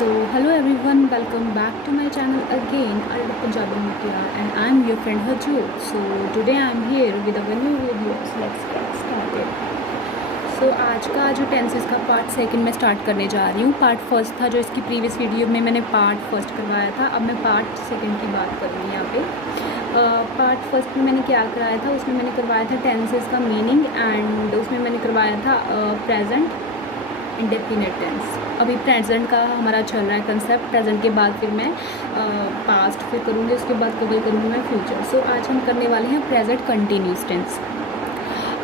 So hello everyone, welcome back to my channel again, Alda Punjabi Mutiar, and I'm your friend Harjoot. So today I'm here with a new video. So let's get started. So आज का जो tenses का part second में start करने जा रही हूँ. Part first था जो इसकी प्रीवियस वीडियो में मैंने पार्ट फर्स्ट करवाया था. अब मैं पार्ट सेकंड की बात करूँगी यहाँ पे. पार्ट फर्स्ट में मैंने क्या कराया था, उसमें मैंने करवाया था टेंसेस का मीनिंग, एंड उसमें मैंने करवाया था प्रेजेंट इंडेफिनिट टेंस. अभी प्रेजेंट का हमारा चल रहा है कंसेप्ट. प्रेजेंट के बाद फिर मैं पास्ट फिर करूँगी, उसके बाद कवर करूँगी मैं फ्यूचर. सो आज हम करने वाले हैं प्रेजेंट कंटिन्यूस टेंस.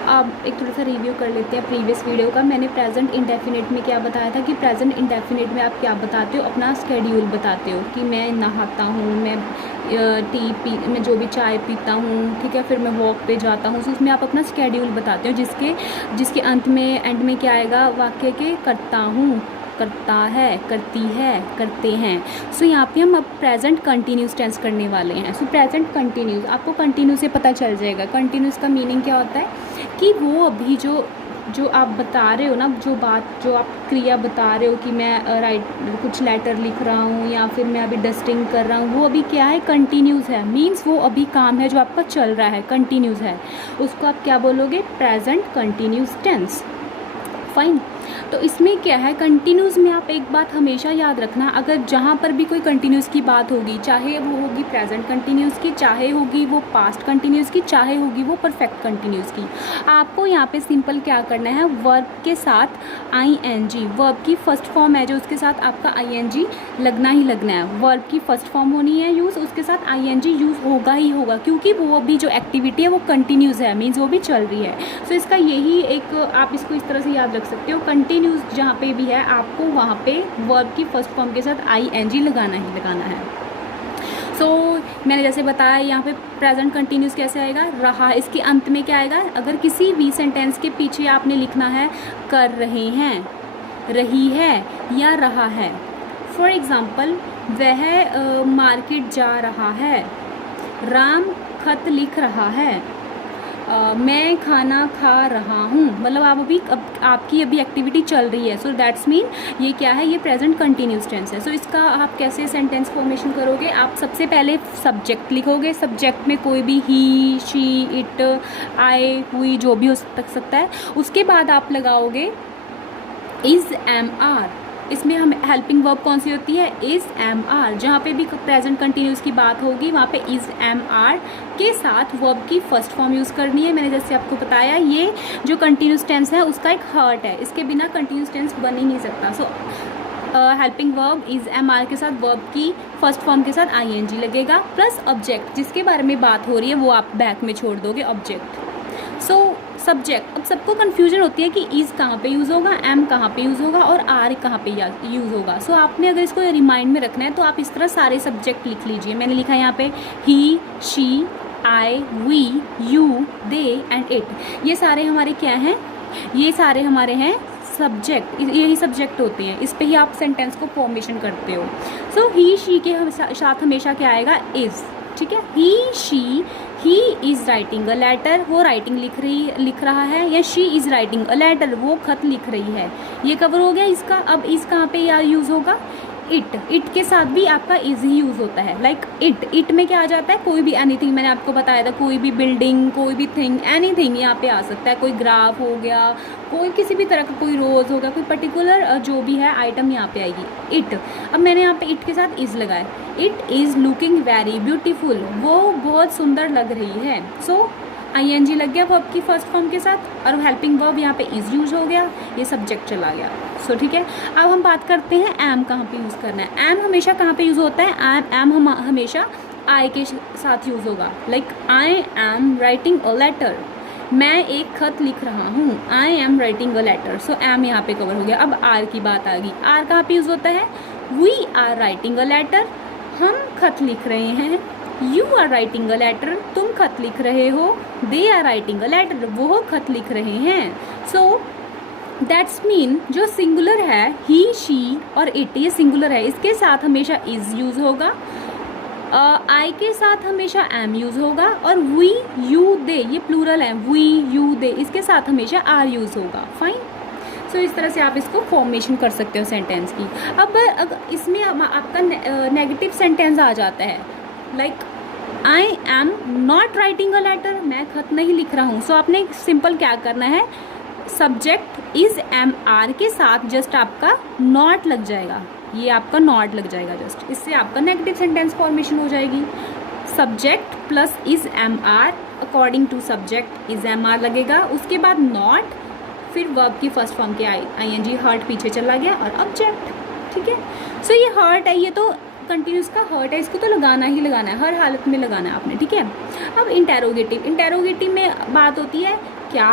अब एक थोड़ा सा रिव्यू कर लेते हैं प्रीवियस वीडियो का. मैंने प्रेजेंट इंडेफिनिट में क्या बताया था कि प्रेजेंट इंडेफिनिट में आप क्या बताते हो, अपना स्केड्यूल बताते हो कि मैं नहाता हूँ, मैं मैं जो भी चाय पीता हूँ, ठीक है, फिर मैं वॉक पे जाता हूँ. तो उसमें आप अपना स्केड्यूल बताते हो जिसके अंत में एंड में क्या आएगा, वाक्य के करता हूँ, करता है, करती है, करते हैं. सो यहाँ पे हम अब प्रेजेंट कंटिन्यूस टेंस करने वाले हैं. सो प्रेजेंट कंटिन्यूस, आपको कंटिन्यूस से पता चल जाएगा. कंटिन्यूस का मीनिंग क्या होता है कि वो अभी जो आप बता रहे हो ना, जो आप क्रिया बता रहे हो कि मैं कुछ लेटर लिख रहा हूँ या फिर मैं अभी डस्टिंग कर रहा हूँ, वो अभी क्या है, कंटिन्यूस है. मीन्स वो अभी काम है जो आपका चल रहा है, कंटिन्यूस है. उसको आप क्या बोलोगे, प्रेजेंट कंटिन्यूस टेंस. फाइन. तो इसमें क्या है, कंटिन्यूस में आप एक बात हमेशा याद रखना, अगर जहाँ पर भी कोई कंटिन्यूस की बात होगी, चाहे वो होगी प्रेजेंट कंटिन्यूस की, चाहे होगी वो पास्ट कंटिन्यूस की, चाहे होगी वो परफेक्ट कंटिन्यूस की, आपको यहाँ पे सिंपल क्या करना है, वर्ब के साथ आईएनजी, वर्ब की फर्स्ट फॉर्म है जो, उसके साथ आपका आईएनजी लगना ही लगना है. वर्ब की फर्स्ट फॉर्म होनी है यूज़, उसके साथ आईएनजी यूज़ होगा ही होगा, क्योंकि वो अभी जो एक्टिविटी है वो कंटिन्यूस है, मीन्स वो भी चल रही है. सो इसका यही एक, आप इसको इस तरह से याद रख सकते हो, कंटिन्यूस जहाँ पे भी है आपको वहाँ पे वर्ब की फर्स्ट फॉर्म के साथ आईएनजी लगाना ही लगाना है. सो मैंने जैसे बताया यहाँ पे प्रेजेंट कंटिन्यूस कैसे आएगा, रहा, इसके अंत में क्या आएगा, अगर किसी भी सेंटेंस के पीछे आपने लिखना है कर रहे हैं, रही है या रहा है. फॉर एग्ज़ाम्पल, वह मार्केट जा रहा है, राम खत लिख रहा है, मैं खाना खा रहा हूँ. मतलब आपकी अभी एक्टिविटी चल रही है. सो दैट्स मीन ये क्या है, ये प्रेजेंट कंटिन्यूस टेंस है. सो इसका आप कैसे सेंटेंस फॉर्मेशन करोगे, आप सबसे पहले सब्जेक्ट लिखोगे. सब्जेक्ट में कोई भी ही, शी, इट, आई, हुई, जो भी हो सकता है. उसके बाद आप लगाओगे इज़, एम, आर. इसमें हम हेल्पिंग वर्ब कौन सी होती है, इज़, एम, आर. जहाँ पे भी प्रेजेंट कंटिन्यूस की बात होगी वहाँ पे इज़, एम, आर के साथ वर्ब की फर्स्ट फॉर्म यूज़ करनी है. मैंने जैसे आपको बताया, ये जो कंटिन्यूस टेंस है उसका एक हार्ट है, इसके बिना कंटिन्यूस टेंस बन ही नहीं सकता. So helping verb is, am, are के साथ वर्ब की फर्स्ट फॉर्म के साथ आईएनजी लगेगा, प्लस ऑब्जेक्ट जिसके बारे में बात हो रही है वो आप बैक में छोड़ दोगे, ऑब्जेक्ट. सो सब्जेक्ट, अब सबको कन्फ्यूजन होती है कि इज़ कहाँ पे यूज़ होगा, एम कहाँ पे यूज़ होगा और आर कहाँ पे यूज़ होगा. सो आपने अगर इसको रिमाइंड में रखना है तो आप इस तरह सारे सब्जेक्ट लिख लीजिए. मैंने लिखा है यहाँ पे he, she, I, we, you, they and it. ये सारे हमारे क्या हैं, ये सारे हमारे हैं सब्जेक्ट, यही सब्जेक्ट होते हैं. इस पे ही आप सेंटेंस को फॉर्मेशन करते हो. सो ही, शी के साथ हमेशा क्या आएगा, इज़. ठीक है, he is writing a letter, वो राइटिंग लिख रहा है, या she is writing a letter, वो खत लिख रही है. ये कवर हो गया इसका. अब इस कहाँ पे यार यूज़ होगा, इट के साथ भी आपका इज ही यूज़ होता है. लाइक इट में क्या आ जाता है, कोई भी एनीथिंग. मैंने आपको बताया था, कोई भी बिल्डिंग, कोई भी थिंग, एनीथिंग यहाँ पे आ सकता है. कोई ग्राफ हो गया, कोई किसी भी तरह का, कोई रोज़ हो गया, कोई पर्टिकुलर जो भी है आइटम यहाँ पे आएगी, इट. अब मैंने यहाँ पे इट के साथ इज़ लगाया. It is looking very beautiful, वो बहुत सुंदर लग रही है. सो आईएनजी लग गया वर्ब की फर्स्ट फॉर्म के साथ, और हेल्पिंग वर्ब यहाँ पे इज़ यूज हो गया, ये सब्जेक्ट चला गया. सो ठीक है, अब हम बात करते हैं एम कहाँ पे यूज़ करना है. एम हमेशा कहाँ पे यूज़ होता है, एम हमेशा आई के साथ यूज़ होगा. Like I am writing a letter, मैं एक खत लिख रहा हूँ, I am writing a letter. So am यहाँ पे कवर हो गया. अब आर की बात आ गई. आर कहाँ पे यूज़ होता है, we are writing a letter, हम खत लिख रहे हैं. You are writing a letter, तुम खत लिख रहे हो. They are writing a letter, वो खत लिख रहे हैं. सो दैट्स मीन जो सिंगुलर है, ही, शी और इट, ये सिंगुलर है, इसके साथ हमेशा इज़ यूज़ होगा. आई के साथ हमेशा एम यूज़ होगा, और वी, यू, दे, ये प्लूरल है, वी, यू, दे, इसके साथ हमेशा आर यूज़ होगा. फाइन. सो इस तरह से आप इसको फॉर्मेशन कर सकते हो सेंटेंस की। अब इसमें आपका नेगेटिव सेंटेंस आ जाता है, like I am not writing a letter, मैं खत नहीं लिख रहा हूँ। सो आपने सिंपल क्या करना है, सब्जेक्ट इज एम आर के साथ जस्ट आपका नॉट लग जाएगा, ये आपका नॉट लग जाएगा जस्ट, इससे आपका नेगेटिव सेंटेंस फॉर्मेशन हो जाएगी। Subject plus is am are, according to subject is am are लगेगा, उसके बाद नॉट, फिर वर्ब की फर्स्ट फॉर्म के आई एन जी, हर्ट पीछे चला गया और ऑब्जेक्ट। ठीक है, सो ये हर्ट है, ये तो कंटिन्यूस का हर्ट है, इसको तो लगाना ही लगाना है, हर हालत में लगाना है आपने। ठीक है, अब इंटेरोगेटिव में बात होती है, क्या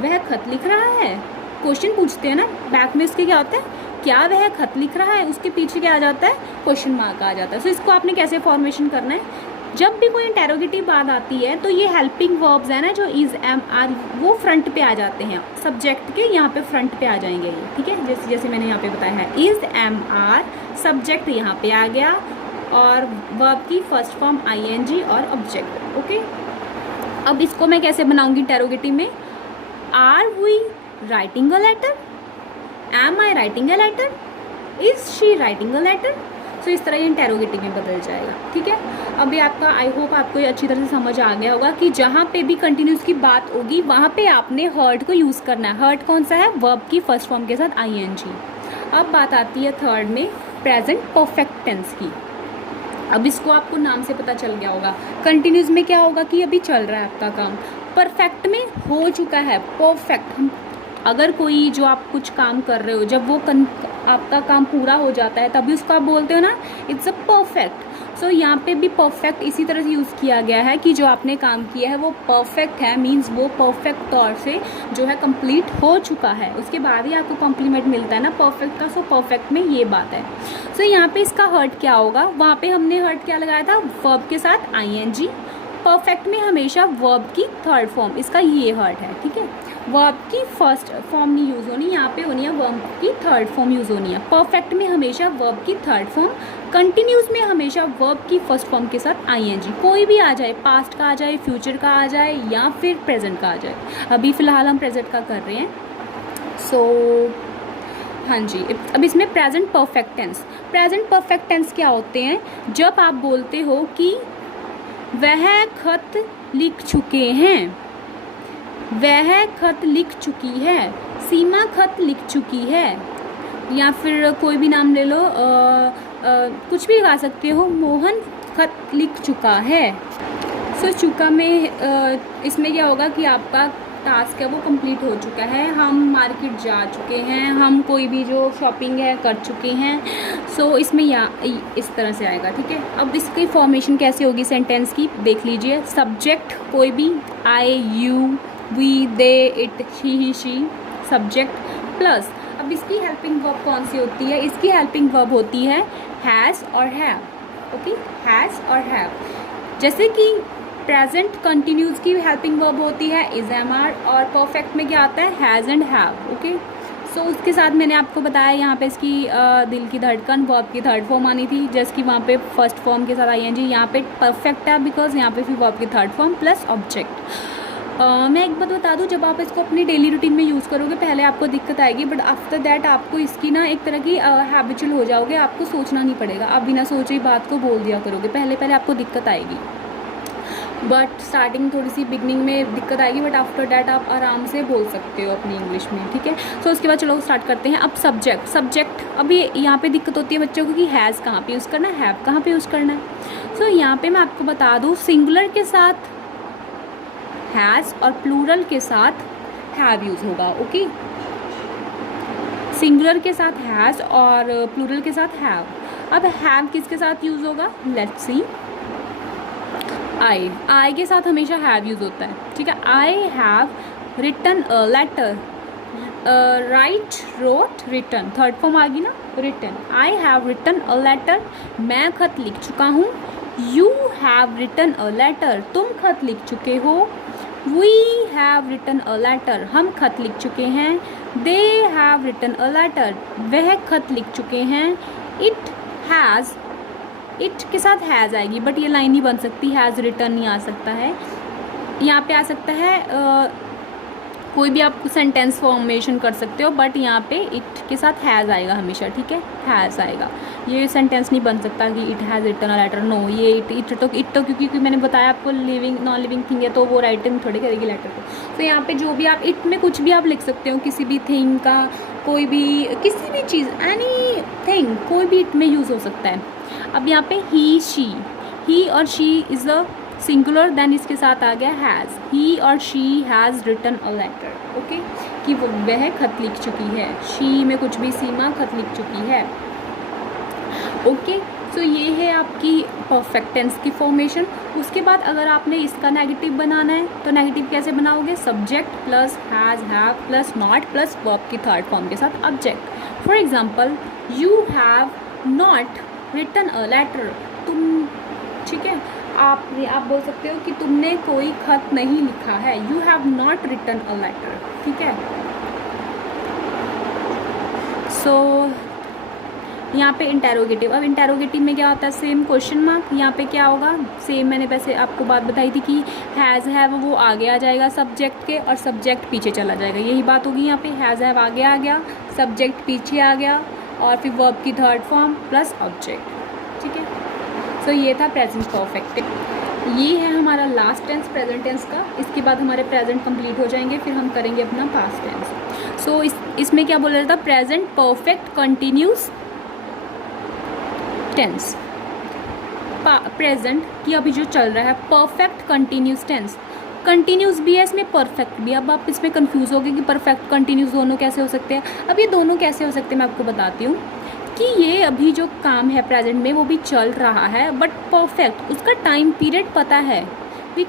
वह खत लिख रहा है, क्वेश्चन पूछते हैं ना, बैक में इसके क्या होता है, क्या वह खत लिख रहा है, उसके पीछे क्या आ जाता है, क्वेश्चन मार्क आ जाता है। सो इसको आपने कैसे फॉर्मेशन करना है, जब भी कोई इंटेरोगेटिव बात आती है तो ये हेल्पिंग वर्ब्स है ना, जो इज एम आर, वो फ्रंट पे आ जाते हैं, सब्जेक्ट के यहाँ पे फ्रंट पे आ जाएंगे ये। ठीक है, जैसे जैसे मैंने यहाँ पे बताया है, इज एम आर, सब्जेक्ट यहाँ पे आ गया और वर्ब की first form I N G और ऑब्जेक्ट। ओके, अब इसको मैं कैसे बनाऊंगी इंटेरोगेटिव में, are we writing a letter, am I writing a letter, is she writing a letter. So इस तरह ये इंटेरोगेटिव में बदल जाएगा। ठीक है, अभी आपका आई होप आपको ये अच्छी तरह से समझ आ गया होगा कि जहाँ पे भी कंटिन्यूस की बात होगी वहाँ पे आपने हर्ट को यूज़ करना है। हर्ट कौन सा है, वर्ब की फर्स्ट फॉर्म के साथ आई एन जी। अब बात आती है थर्ड में प्रेजेंट परफेक्ट टेंस की। अब इसको आपको नाम से पता चल गया होगा, कंटिन्यूस में क्या होगा कि अभी चल रहा है आपका काम, परफेक्ट में हो चुका है, परफेक्ट। अगर कोई जो आप कुछ काम कर रहे हो, जब वो आपका काम पूरा हो जाता है तभी उसको आप बोलते हो ना, इट्स अ परफेक्ट। सो यहाँ पे भी परफेक्ट इसी तरह से यूज़ किया गया है कि जो आपने काम किया है वो परफेक्ट है, मीन्स वो परफेक्ट तौर से जो है कंप्लीट हो चुका है, उसके बाद ही आपको कॉम्प्लीमेंट मिलता है ना परफेक्ट का। सो परफेक्ट में ये बात है। सो यहाँ पे इसका हर्ट क्या होगा, वहाँ पे हमने हर्ट क्या लगाया था, वर्ब के साथ आई एन जी। परफेक्ट में हमेशा वर्ब की थर्ड फॉर्म, इसका ये हर्ट है। ठीक है, वर्ब की फर्स्ट फॉर्म नहीं यूज़ होनी, यहाँ पे होनी है वर्ब की थर्ड फॉर्म यूज़ होनी है। परफेक्ट में हमेशा वर्ब की थर्ड फॉर्म, कंटिन्यूस में हमेशा वर्ब की फर्स्ट फॉर्म के साथ आई एन जी, कोई भी आ जाए, पास्ट का आ जाए, फ्यूचर का आ जाए या फिर प्रेजेंट का आ जाए। अभी फ़िलहाल हम प्रेजेंट का कर रहे हैं। सो हाँ जी, अब इसमें present perfect tense. Present perfect tense क्या होते हैं, जब आप बोलते हो कि वह खत लिख चुके हैं, वह खत लिख चुकी है, सीमा खत लिख चुकी है, या फिर कोई भी नाम ले लो, कुछ भी लगा सकते हो, मोहन खत लिख चुका है। सो चुका में इसमें क्या होगा कि आपका टास्क है वो कंप्लीट हो चुका है, हम मार्केट जा चुके हैं, हम कोई भी जो शॉपिंग है कर चुके हैं। सो इसमें या इस तरह से आएगा। ठीक है, अब इसकी फॉर्मेशन कैसे होगी सेंटेंस की देख लीजिए। सब्जेक्ट कोई भी, I, you, we, they, it, he, she, subject plus, अब इसकी हेल्पिंग वर्ब कौन सी होती है, इसकी हेल्पिंग वर्ब होती है हैज़ और हैव। ओके, हैज़ और हैव। जैसे कि प्रेजेंट कंटिन्यूस की हेल्पिंग वर्ब होती है इज एम आर, और परफेक्ट में क्या आता है, हैज़ एंड हैव। ओके, सो उसके साथ मैंने आपको बताया यहाँ पे इसकी दिल की धड़कन वर्ब की थर्ड फॉर्म आनी थी, जैसे कि वहाँ पे फर्स्ट फॉर्म के साथ आई एन जी, यहाँ पे परफेक्ट है बिकॉज यहाँ पे फिर वर्ब की थर्ड फॉर्म प्लस ऑब्जेक्ट। मैं एक बात बता दूं, जब आप इसको अपनी डेली रूटीन में यूज़ करोगे पहले आपको दिक्कत आएगी, बट आफ्टर दैट आपको इसकी ना एक तरह की हैबिचुअल हो जाओगे, आपको सोचना नहीं पड़ेगा, आप बिना सोचे ही बात को बोल दिया करोगे। पहले पहले आपको दिक्कत आएगी, बट स्टार्टिंग थोड़ी सी बिगनिंग में दिक्कत आएगी, बट आफ्टर डैट आप आराम से बोल सकते हो अपनी इंग्लिश में। ठीक है, सो उसके बाद चलो स्टार्ट करते हैं। अब सब्जेक्ट अभी यहाँ पे दिक्कत होती है बच्चों को कि हैज़ कहाँ पे यूज़ करना है, हैव कहाँ पे यूज़ करना है। सो यहाँ पे मैं आपको बता दूँ, सिंगुलर के साथ हैज़ और प्लूरल के साथ हैव यूज़ होगा। ओके, सिंगुलर के साथ हैज़ और प्लूरल के साथ हैव। अब हैव किसके साथ यूज़ होगा, लेट्स सी, आई के साथ हमेशा हैव यूज़ होता है। ठीक है, I have written a letter, write, wrote, written, third form आ गई ना, written. I have written a letter, मैं खत लिख चुका हूँ। You have written a letter, तुम खत लिख चुके हो। We have written a letter, हम खत लिख चुके हैं। They have written a letter, वह खत लिख चुके हैं। इट हैज़, इट के साथ हैज़ आएगी, बट ये लाइन नहीं बन सकती, हैज़ रिटन नहीं आ सकता है। यहाँ पे आ सकता है कोई भी आप सेंटेंस फॉर्मेशन कर सकते हो, बट यहाँ पे इट के साथ हैज़ आएगा हमेशा, ठीक है, हैज़ आएगा। ये सेंटेंस नहीं बन सकता कि it has written a letter, no. ये इट तो क्योंकि मैंने बताया आपको लिविंग नॉन लिविंग थिंग है, तो वो राइटिंग थोड़ी करेगी लेटर को। तो यहाँ पे जो भी आप इट में कुछ भी आप लिख सकते हो, किसी भी थिंग का, कोई भी किसी भी चीज़, एनी थिंग, कोई भी इट में यूज़ हो सकता है। अब यहाँ पे ही और she is a singular, then इसके साथ आ गया हैज़, ही और she has written a letter, okay, कि वह खत लिख चुकी है। शी में कुछ भी, सीमा खत लिख चुकी है, ओके। सो ये है आपकी परफेक्ट टेंस की फॉर्मेशन। उसके बाद अगर आपने इसका नेगेटिव बनाना है तो नेगेटिव कैसे बनाओगे? Subject plus has, have plus not plus verb की थर्ड फॉर्म के साथ object. For example, you have not written a letter, तुम, ठीक है, आप बोल सकते हो कि तुमने कोई खत नहीं लिखा है, you have not written a letter, ठीक है। सो यहाँ पे इंटेरोगेटिव, अब इंटेरोगेटिव में क्या होता है? सेम क्वेश्चन मार्क, यहाँ पे क्या होगा? सेम, मैंने वैसे आपको बात बताई थी कि हैज़ हैव वो आगे आ जाएगा सब्जेक्ट के, और सब्जेक्ट पीछे चला जाएगा, यही बात होगी यहाँ पे। हैज़ हैव आगे आ गया, सब्जेक्ट पीछे आ गया, और फिर वर्ब की थर्ड फॉर्म प्लस ऑब्जेक्ट, ठीक है। सो ये था प्रेजेंट परफेक्ट। ये है हमारा लास्ट टेंस प्रेजेंट टेंस का। इसके बाद हमारे प्रेजेंट कंप्लीट हो जाएंगे, फिर हम करेंगे अपना पास्ट टेंस। सो इसमें क्या बोला जाता है? Present perfect continuous tense, present की अभी जो चल रहा है, परफेक्ट कंटिन्यूस टेंस। कंटिन्यूस भी है इसमें, परफेक्ट भी। अब आप इसमें कंफ्यूज हो गए कि परफेक्ट कंटिन्यूस दोनों कैसे हो सकते हैं। अब ये दोनों कैसे हो सकते हैं मैं आपको बताती हूँ कि ये अभी जो काम है प्रेजेंट में वो भी चल रहा है, बट परफेक्ट उसका टाइम पीरियड पता है कि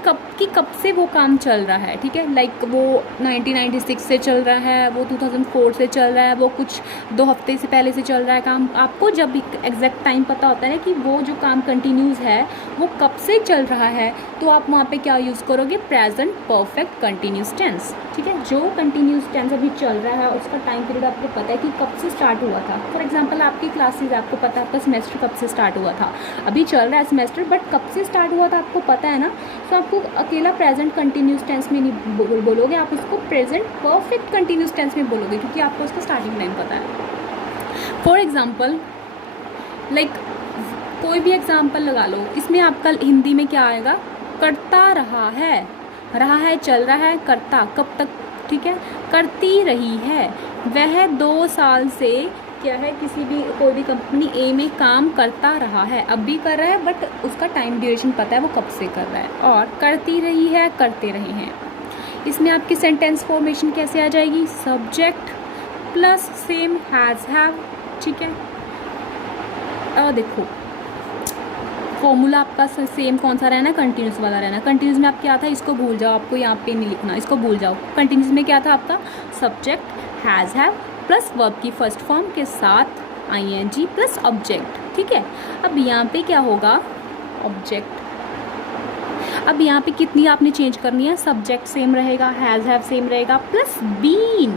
कब से वो काम चल रहा है, ठीक है। लाइक वो 1996 से चल रहा है, वो 2004 से चल रहा है, वो कुछ 2 हफ्ते से पहले से चल रहा है काम। आपको जब एग्जैक्ट टाइम पता होता है कि वो जो काम कंटिन्यूस है वो कब से चल रहा है, तो आप वहाँ पे क्या यूज़ करोगे? प्रेजेंट परफेक्ट कंटिन्यूस टेंस, ठीक है। जो कंटिन्यूस टेंस अभी चल रहा है उसका टाइम पीरियड आपको पता है कि कब से स्टार्ट हुआ था। फॉर एग्जाम्पल, आपकी क्लासेज आपको पता है आपका सेमेस्टर कब से स्टार्ट हुआ था, अभी चल रहा है सेमेस्टर, बट कब से स्टार्ट हुआ था आपको पता है ना। तो आपको अकेला प्रेजेंट कंटिन्यूस टेंस में नहीं बोलोगे, आप उसको प्रेजेंट परफेक्ट कंटिन्यूस टेंस में बोलोगे, क्योंकि आपको उसका स्टार्टिंग टाइम पता है। फॉर एग्जाम्पल, लाइक कोई भी एग्जाम्पल लगा लो, इसमें आपका हिंदी में क्या आएगा? करता रहा है, चल रहा है, करता कब तक, ठीक है, करती रही है। वह 2 साल से क्या है, कोई भी कंपनी ए में काम करता रहा है, अब भी कर रहा है, बट उसका टाइम ड्यूरेशन पता है वो कब से कर रहा है। और करती रही है, करते रहे हैं। इसमें आपकी सेंटेंस फॉर्मेशन कैसे आ जाएगी? Subject plus same has have, ठीक है। देखो फॉर्मूला आपका सेम कौन सा रहना? कंटिन्यूस वाला रहना। कंटिन्यूस में आप क्या था, इसको भूल जाओ, आपको यहाँ पे नहीं लिखना, इसको भूल जाओ। कंटिन्यूस में क्या था आपका? Subject has have plus verb की फर्स्ट फॉर्म के साथ आईएनजी प्लस ऑब्जेक्ट, ठीक है। अब यहाँ पे क्या होगा? ऑब्जेक्ट। अब यहाँ पे कितनी आपने चेंज करनी है? सब्जेक्ट सेम रहेगा, हैज़ हैव सेम रहेगा, प्लस बीन,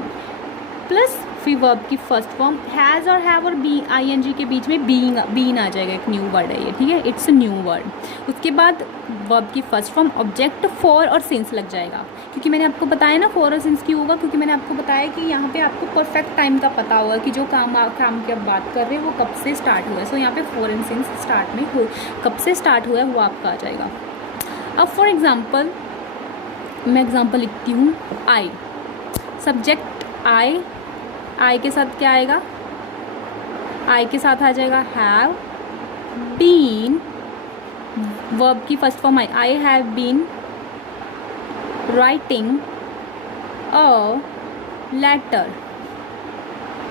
प्लस फिर वर्ब की फर्स्ट फॉर्म। हैज़ और हैव और बी आईएनजी के बीच में बीन आ जाएगा, एक न्यू वर्ड है ये, ठीक है, इट्स अ न्यू वर्ड। उसके बाद वर्ब की फर्स्ट फॉर्म ऑब्जेक्ट, फॉर और सिंस लग जाएगा, क्योंकि मैंने आपको बताया ना फॉर और सिंस क्यों होगा, क्योंकि मैंने आपको बताया कि यहाँ पे आपको परफेक्ट टाइम का पता होगा कि जो काम की आप बात कर रहे हो वो कब से स्टार्ट हुआ है। सो यहाँ पे फॉर एंड सिंस स्टार्ट में कब से स्टार्ट हुआ है वो आपका आ जाएगा। अब फॉर एग्ज़ाम्पल मैं एग्ज़ाम्पल लिखती हूँ, आई, सब्जेक्ट आई के साथ क्या आएगा? आई के साथ आ जाएगा हैव बीन, वर्ब की first form I have been writing a letter,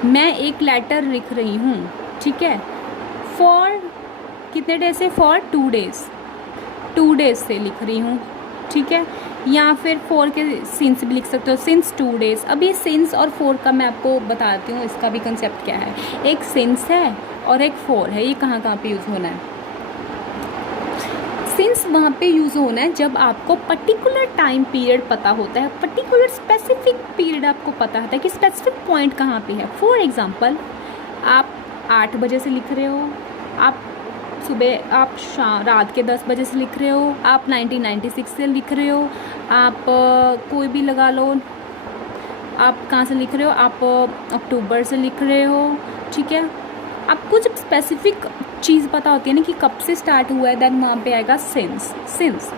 मैं एक लेटर लिख रही हूँ, ठीक है। फॉर कितने डेज से? फॉर 2 डेज, 2 डेज से लिख रही हूँ, ठीक है। या फिर फॉर के सिंस भी लिख सकते हो, सिंस 2 डेज। अब ये सिंस और फॉर का मैं आपको बताती हूँ, इसका भी कंसेप्ट क्या है। एक सिंस है और एक फॉर है, ये कहाँ पे यूज़ होना है? सिंस वहाँ पे यूज़ होना है जब आपको पर्टिकुलर टाइम पीरियड पता होता है, पर्टिकुलर स्पेसिफिक पीरियड आपको पता होता है कि स्पेसिफिक पॉइंट कहाँ पे है। फॉर एग्ज़ाम्पल, आप 8 बजे से लिख रहे हो, आप रात के 10 बजे से लिख रहे हो, आप 1996 से लिख रहे हो, आप कोई भी लगा लो आप कहाँ से लिख रहे हो, आप अक्टूबर से लिख रहे हो, ठीक है। आपको जब स्पेसिफिक चीज़ पता होती है ना कि कब से स्टार्ट हुआ है, देन वहाँ पे आएगा सिंस।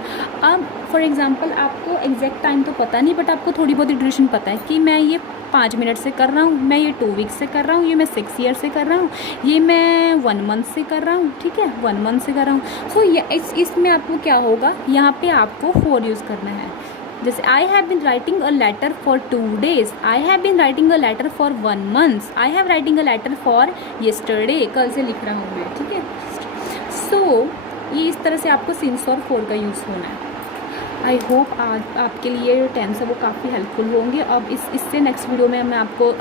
अब फॉर एग्जांपल आपको एग्जैक्ट टाइम तो पता नहीं, बट आपको थोड़ी बहुत ड्यूरेशन पता है कि मैं ये 5 मिनट से कर रहा हूँ, मैं ये 2 वीक्स से कर रहा हूँ, ये मैं 6 ईयर से कर रहा हूँ, ये मैं 1 मंथ से कर रहा हूँ, ठीक है, 1 मंथ से कर रहा हूँ। सो ये इसमें आपको क्या होगा, यहाँ पे आपको फॉर यूज़ करना है। जैसे I have been writing a letter for 2 days, I have been writing a letter for 1 month, I have writing a letter for yesterday, कल से लिख रहा हूँ मैं, ठीक है। सो ये इस तरह से आपको सिंस और फॉर का यूज़ होना है। आई होप आज आपके लिए जो टेंस है वो काफ़ी हेल्पफुल होंगे। अब इससे नेक्स्ट वीडियो में मैं आपको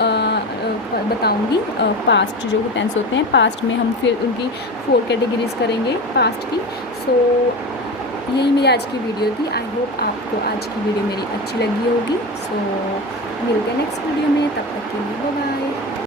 बताऊंगी पास्ट जो टेंस होते हैं, पास्ट में हम फिर उनकी 4 कैटेगरीज करेंगे पास्ट की। सो यही मेरी आज की वीडियो थी। आई होप आपको आज की वीडियो मेरी अच्छी लगी होगी। सो मिलते हैं नेक्स्ट वीडियो में, तब तक के लिए बाय बाय।